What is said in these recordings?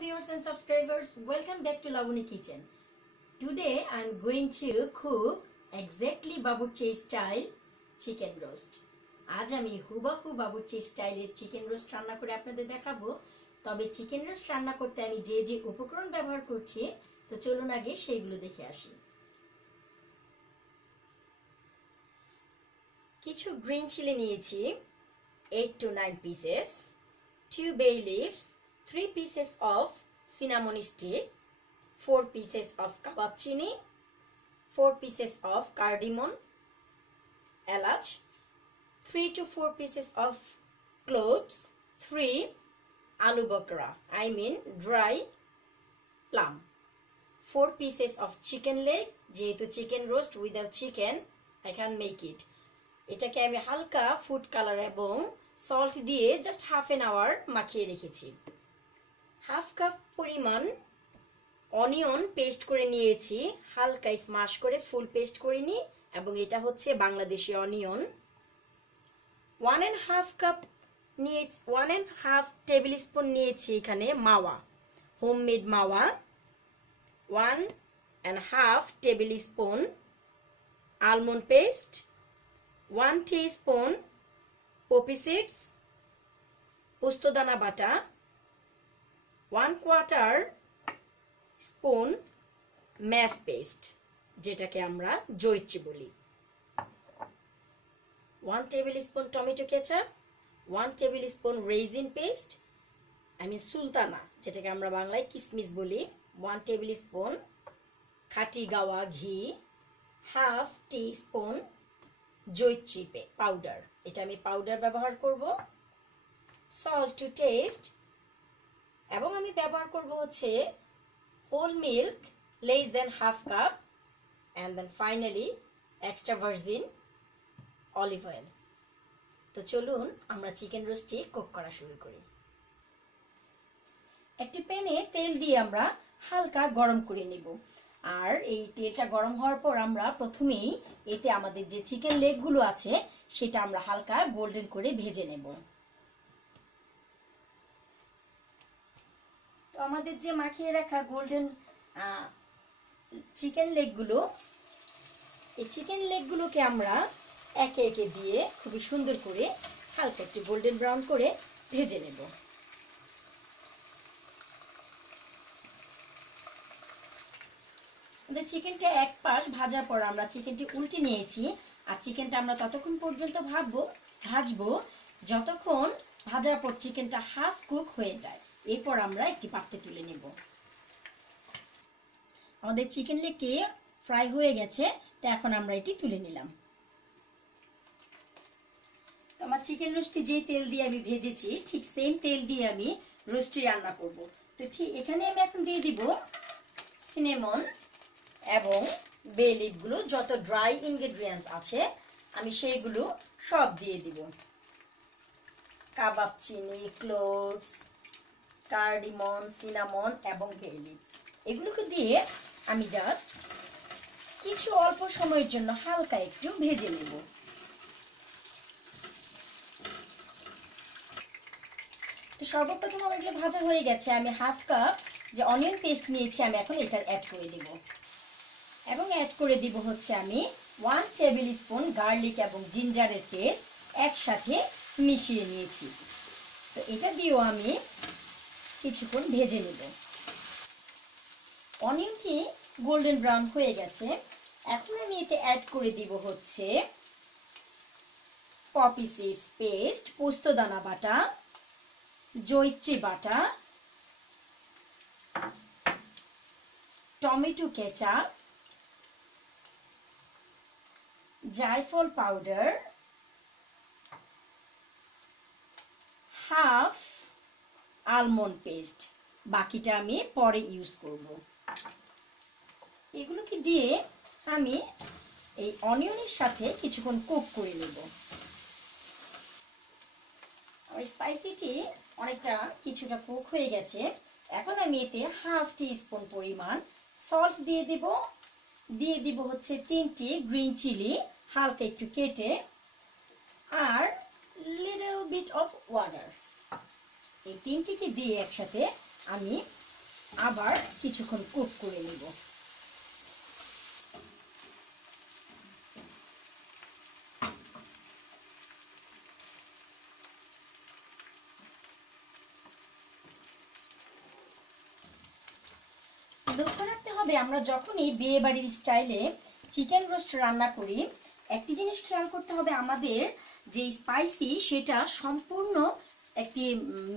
viewers and subscribers, welcome back to Lavuni Kitchen. Today I am going to cook exactly Baburchi style chicken roast. আজ আমি হুবাহু বাবুর্চি স্টাইলের chicken roast রান্না করে আপনাদের দেখাবো। তবে চিকেন রোস্ট রান্না করতে আমি যে যে উপকরণ ব্যবহার করছি তো চলুন আগে সেগুলো দেখে আসি। কিছু গ্রিন চিলি নিয়েছি 8 to 9 pieces, 2 bay leaves, 3 pieces of cinnamon stick, 4 pieces of Kebab Chini, 4 pieces of Cardamon, elach, 3 to 4 pieces of cloves, 3 Aloo Bhokhara, I mean dry plum, 4 pieces of chicken leg, যেহেতু chicken roast without chicken I can make it. এটাকে আমি হালকা food colour এবং salt দিয়ে just half an hour মাখিয়ে রেখেছি। Half cup পরিমাণ onion paste করে নিয়েছি, হালকা স্ম্যাশ করে ফুল পেস্ট করিনি, এবং এটা হচ্ছে বাংলাদেশি অনিয়ন। 1.5 টেবিল স্পুন নিয়েছি এখানে mawa, homemade mawa, 1.5 tablespoon almond paste, 1 teaspoon poppy seeds, পোস্তদানা বাটা, 1/4 স্পুন ম্যাশ পেস্ট, যেটাকে আমরা জয়িত্রী বলি, 1 tablespoon tomato ketchup, 1 tablespoon raisin paste, sultana, যেটাকে আমরা বাংলায় কিসমিস বলি, 1 tablespoon খাটি গাওয়া ঘি, হাফ টিস্পুন জয়িত্রী পাউডার, এটা আমি পাউডার ব্যবহার করব, সল্ট টু টেস্ট, এবং আমি ব্যবহার করব হচ্ছে whole milk less then half cup, and then finally extra virgin olive oil. তো চলুন আমরা চিকেন রোস্টটি কুক করা শুরু করি। একটি প্যানে তেল দিয়ে আমরা হালকা গরম করে নেব, আর এই তেলটা গরম হওয়ার পর আমরা প্রথমেই এতে আমাদের যে চিকেন লেগগুলো আছে সেটা আমরা হালকা গোল্ডেন করে ভেজে নেব। তো আমাদের যে মাখিয়ে রাখা গোল্ডেন চিকেন লেগগুলো, এই চিকেন লেগগুলোকে আমরা একে একে দিয়ে খুবই সুন্দর করে হালকা একটু গোল্ডেন ব্রাউন করে ভেজে নেব। চিকেনটা এক পাশ ভাজার পর আমরা চিকেনটি উল্টে নিয়েছি, আর চিকেনটা আমরা ততক্ষণ পর্যন্ত ভাজবো যতক্ষণ ভাজার পর চিকেনটা হাফ কুক হয়ে যায়। এরপর আমরা একটি পাত্রে তুলে নেব। আমাদের চিকেন লেগটি ফ্রাই হয়ে গেছে, তো এখন আমরা এটি তুলে নিলাম। তো আমার চিকেন রোস্টটি যে তেল দিয়ে আমি ভেজেছি ঠিক সেম তেল দিয়ে আমি রোস্টটি রান্না করব। তো ঠিক এখানে আমি এখন দিয়ে দিব সিনামন এবং বে লিফগুলো, যত ড্রাই ইনগ্রেডিয়েন্টস আছে আমি সেইগুলো সব দিয়ে দিব। কাবাব চিনি, ক্লোভস, কার্ডিমন, সিনামন এবং বে লিফ, এগুলোকে দিয়ে আমি জাস্ট কিছু অল্প সময়ের জন্য হালকা একটু ভেজে নেব। তো সর্বপ্রথম আমার এগুলো ভাজা হয়ে গেছে, আমি হাফ কাপ যে অনিয়ন পেস্ট নিয়েছি আমি এখন এটা অ্যাড করে দেব, এবং অ্যাড করে দিব হচ্ছে আমি 1 টেবিল স্পুন গার্লিক এবং জিঞ্জারের পেস্ট একসাথে মিশিয়ে নিয়েছি। তো এটা দিয়েও আমি কিছুক্ষণ ভেজে নেব। অনিয়নটি গোল্ডেন ব্রাউন হয়ে গেছে, এখন আমি এতে অ্যাড করে দিব হচ্ছে পপি সিডস পেস্ট, পোস্তদানা বাটা, জয়িত্রী বাটা, টমেটো কেচাপ, জায়ফল পাউডার, হাফ আলমন্ড পেস্ট, বাকিটা আমি পরে ইউজ করব। এগুলোকে দিয়ে আমি এই অনিয়নের সাথে কিছুক্ষণ কুক করে নেব। আমার স্পাইসিটি অনেকটা কিছুটা কুক হয়ে গেছে, এখন আমি এতে হাফ টিস্পুন পরিমাণ সল্ট দিয়ে দিব হচ্ছে 3টি গ্রিন চিলি হালকা একটু কেটে, আর লিটল বিট অফ ওয়াটার। এই তিনটিকে দিয়ে একসাথে আমি আবার কিছুক্ষণ কুক করে নিব। লক্ষ্য রাখতে হবে আমরা যখনই বিয়ে বাড়ির স্টাইলে চিকেন রোস্ট রান্না করি, একটি জিনিস খেয়াল করতে হবে, আমাদের যে স্পাইসি সেটা সম্পূর্ণ একটি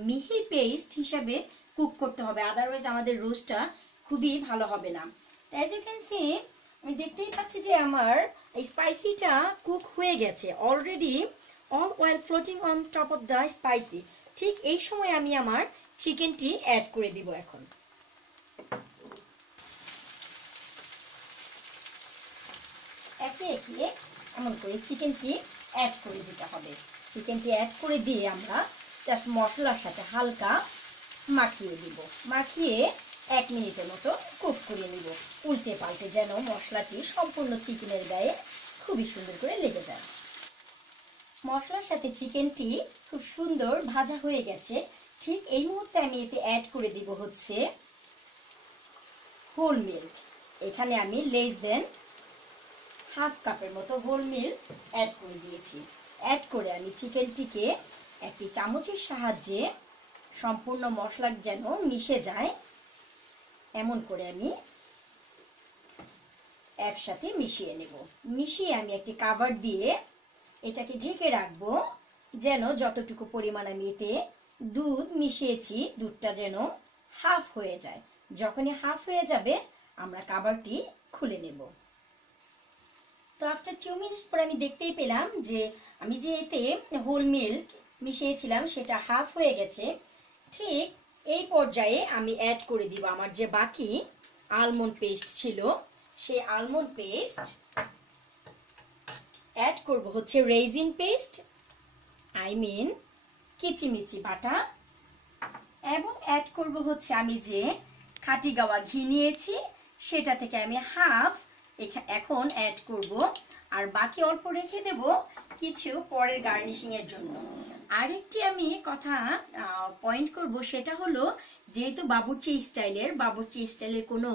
মিহি পেস্ট হিসাবে কুক করতে হবে, আদারওয়াইজ আমাদের রোস্টটা খুবই ভালো হবে না। অ্যাজ ইউ ক্যান সি, আমি দেখতেই পাচ্ছি যে আমার স্পাইসিটা কুক হয়ে গেছে already, all oil floating on top of the spicy. ঠিক এই সময় আমি আমার চিকেনটি অ্যাড করে দিব। এখন একে একে এমন করে চিকেনটি অ্যাড করে দিতে হবে। চিকেনটি অ্যাড করে দিয়ে আমরা জাস্ট মশলার সাথে হালকা মাখিয়ে দিব। মাখিয়ে 1 মিনিটের মতো কুক করে নিব, উল্টে পাল্টে, যেন মশলাটি সম্পূর্ণ চিকেনের গায়ে খুবই সুন্দর করে লেগে যায়। মশলার সাথে চিকেনটি খুব সুন্দর ভাজা হয়ে গেছে। ঠিক এই মুহূর্তে আমি এতে অ্যাড করে দিব হচ্ছে হোল মিল্ক। এখানে আমি লেস দেন হাফ কাপের মতো হোল মিল্ক অ্যাড করে দিয়েছি। অ্যাড করে আমি চিকেনটিকে একটি চামচের সাহায্যে সম্পূর্ণ মশলা যেন মিশে যায় এমন করে আমি একসাথে মিশিয়ে নেব। মিশিয়ে আমি একটি কভার দিয়ে এটাকে ঢেকে রাখবো, যেন যতটুকু পরিমাণ আমি এতে দুধ মিশিয়েছি দুধটা যেন হাফ হয়ে যায়। যখনই হাফ হয়ে যাবে আমরা কভারটি খুলে নেব। তো আফটার 2 মিনিটস পর আমি দেখতেই পেলাম যে আমি যে এতে হোল মিল্ক মিশিয়েছিলাম সেটা হাফ হয়ে গেছে। ঠিক এই পর্যায়ে আমি অ্যাড করে দিব আমার যে বাকি আলমন্ড পেস্ট ছিল, সেই আলমন্ড পেস্ট অ্যাড করব হচ্ছে রেইজিন পেস্ট, আই মিন কিচিমিচি বাটা, এবং অ্যাড করব হচ্ছে আমি যে খাঁটি গাওয়া ঘি নিয়েছি সেটা থেকে আমি হাফ এখন অ্যাড করব, আর বাকি অল্প রেখে দেব কিছু পরের গার্নিশিং এর জন্য। আরেকটি আমি কথা পয়েন্ট করব, সেটা হলো যেহেতু বাবুর্চি স্টাইলের কোনো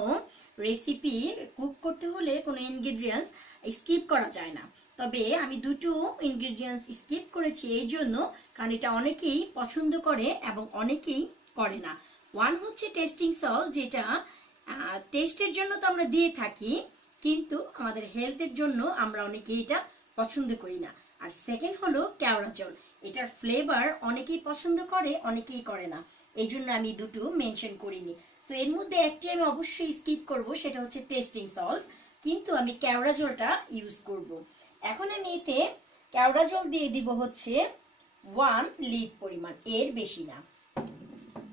রেসিপি কুক করতে হলে কোনো ইনগ্রেডিয়েন্টস স্কিপ করা যায় না। তবে আমি দুটো ইনগ্রেডিয়েন্টস স্কিপ করেছি এই জন্য, কারণ এটা অনেকেই পছন্দ করে এবং অনেকেই করে না। ওয়ান হচ্ছে টেস্টিং সল্ট, যেটা টেস্টের জন্য তো আমরা দিয়ে থাকি, কিন্তু আমাদের হেলথের জন্য আমরা অনেকেই এটা পছন্দ করি না। আর সেকেন্ড হলো কেওড়া জল, এটার ফ্লেভার অনেকেই পছন্দ করে অনেকেই করে না, এই জন্য আমি দুটো মেনশন করিনি। সো এর মধ্যে একটি আমি অবশ্যই স্কিপ করব, সেটা হচ্ছে টেস্টিং সল্ট, কিন্তু আমি কেওড়া জলটা ইউজ করব। এখন আমি এতে কেওড়া জল দিয়ে দিব হচ্ছে 1 লিট পরিমাণ, এর বেশি না।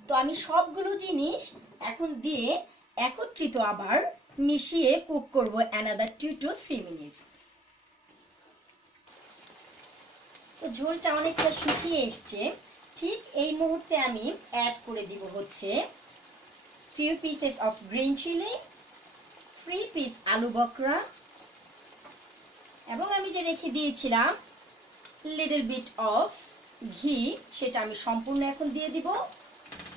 তো আমি সবগুলো জিনিস এখন দিয়ে একত্রিত আবার মিশিয়ে কুক করব অ্যানাদার 2 to 3 মিনিটস। তো ঝোলটা অনেকটা শুকিয়ে এসছে। ঠিক এই মুহূর্তে আমি অ্যাড করে দিব হচ্ছে few pieces of green chili, 3 piece আলু বখরা, এবং আমি যে রেখে দিয়েছিলাম লিটল বিট অফ ঘি, সেটা আমি সম্পূর্ণ এখন দিয়ে দিব,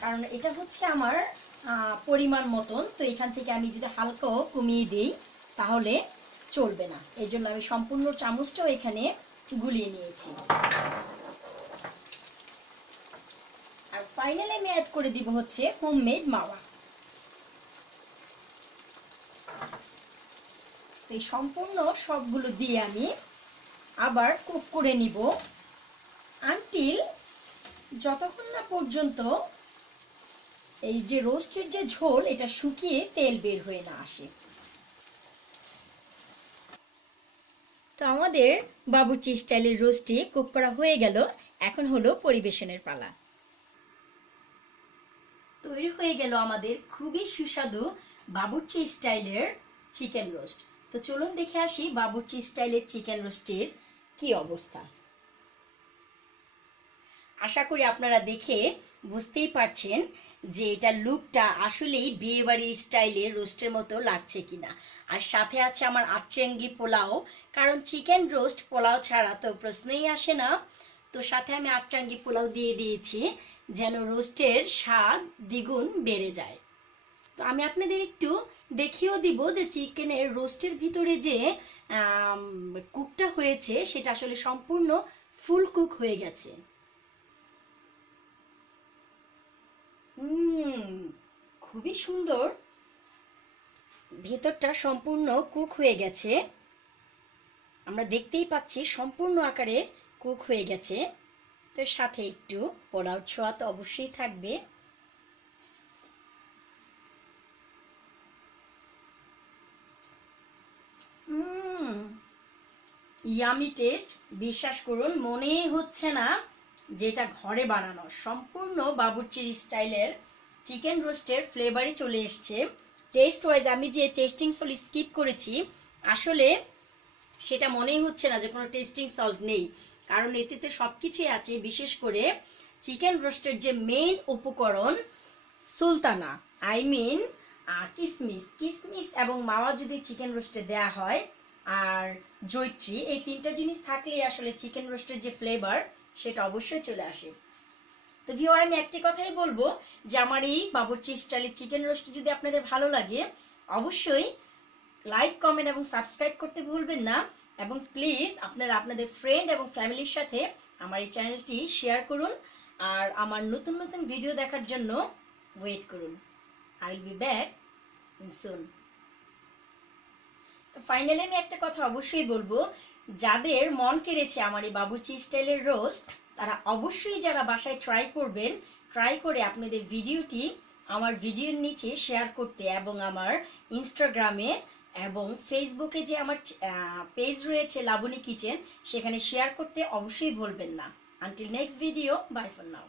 কারণ এটা হচ্ছে আমার পরিমাণ মতন। তো এখান থেকে আমি যদি হালকাও কমিয়ে দিই তাহলে চলবে না, এই জন্য আমি সম্পূর্ণ চামচটাও এখানে গুলিয়ে নিয়েছি। আর ফাইনালি আমি অ্যাড করে দিব হচ্ছে হোমমেড মাওয়া। এই সম্পূর্ণ সবগুলো দিয়ে আমি আবার কুক করে নিব আনটিল যতক্ষণ না পর্যন্ত এই যে রোস্টের যে ঝোল এটা শুকিয়ে তেল বের হয়ে না আসে। তো আমাদের বাবুর্চি স্টাইলের রোস্টটি কুক করা হয়ে গেল, এখন হলো পরিবেশনের পালা। তৈরি হয়ে গেল আমাদের খুবই সুস্বাদু বাবুর্চি স্টাইলের চিকেন রোস্ট। তো চলুন দেখে আসি বাবুর্চি স্টাইলের চিকেন রোস্টের কি অবস্থা। আশা করি আপনারা দেখে বুঝতেই পারছেন যে এটা লুকটা আসলেই বিয়ে বাড়ির স্টাইলে রোস্টের মতো লাগছে কিনা। আর সাথে আছে আমার আটরঙ্গি পোলাও, কারণ চিকেন রোস্ট পোলাও ছাড়া তো প্রশ্নই আসে না। তো সাথে আমি আটরঙ্গি পোলাও দিয়ে দিয়েছি যেন রোস্টের স্বাদ দ্বিগুণ বেড়ে যায়। তো আমি আপনাদের একটু দেখিয়েও দিব যে চিকেনের রোস্টের ভিতরে যে কুকটা হয়েছে সেটা আসলে সম্পূর্ণ ফুল কুক হয়ে গেছে। খুবই সুন্দর, ভেতরটা সম্পূর্ণ কুক হয়ে গেছে, আমরা দেখতেই পাচ্ছি সম্পূর্ণ আকারে কুক হয়ে গেছে। তো সাথে একটু পোলাও ছোঁয়া তো অবশ্যই থাকবে। ইয়ামি টেস্ট, বিশ্বাস করুন মনেই হচ্ছে না যেটা ঘরে বানানো। সম্পূর্ণ বাবুর্চির স্টাইলের চিকেন রোস্টের ফ্লেভারই চলে এসছে। টেস্ট ওয়াইজ আমি যে টেস্টিং সল্ট স্কিপ করেছি, আসলে সেটা মনেই হচ্ছে না যে কোনো টেস্টিং সল্ট নেই, কারণ এতে সব কিছুই আছে। বিশেষ করে চিকেন রোস্টের যে মেইন উপকরণ সুলতানা, আই মিন কিসমিস এবং মাওয়া যদি চিকেন রোস্টে দেয়া হয়, আর জৈত্রী, এই তিনটা জিনিস থাকলেই আসলে চিকেন রোস্টের যে ফ্লেভার সেটা অবশ্যই চলে আসে। তো ভিউয়ার, আমি একটি কথাই বলবো যে আমার এই বাবুর্চি স্টাইলের চিকেন রোস্ট যদি আপনাদের ভালো লাগে, অবশ্যই লাইক, কমেন্ট এবং সাবস্ক্রাইব করতে ভুলবেন না। এবং প্লিজ আপনারা আপনাদের ফ্রেন্ড এবং ফ্যামিলির সাথে আমার এই চ্যানেলটি শেয়ার করুন, আর আমার নতুন নতুন ভিডিও দেখার জন্য ওয়েট করুন। I will be back in soon. তো ফাইনালি আমি একটা কথা অবশ্যই বলবো, যাদের মন কেড়েছে আমার এই বাবুর্চি স্টাইলের রোস্ট, তারা অবশ্যই যারা বাসায় ট্রাই করবেন, ট্রাই করে আপনাদের ভিডিওটি আমার ভিডিওর নিচে শেয়ার করতে, এবং আমার ইনস্টাগ্রামে এবং ফেসবুকে যে আমার পেজ রয়েছে লাবণী কিচেন, সেখানে শেয়ার করতে অবশ্যই ভুলবেন না। Until next video, bye for now.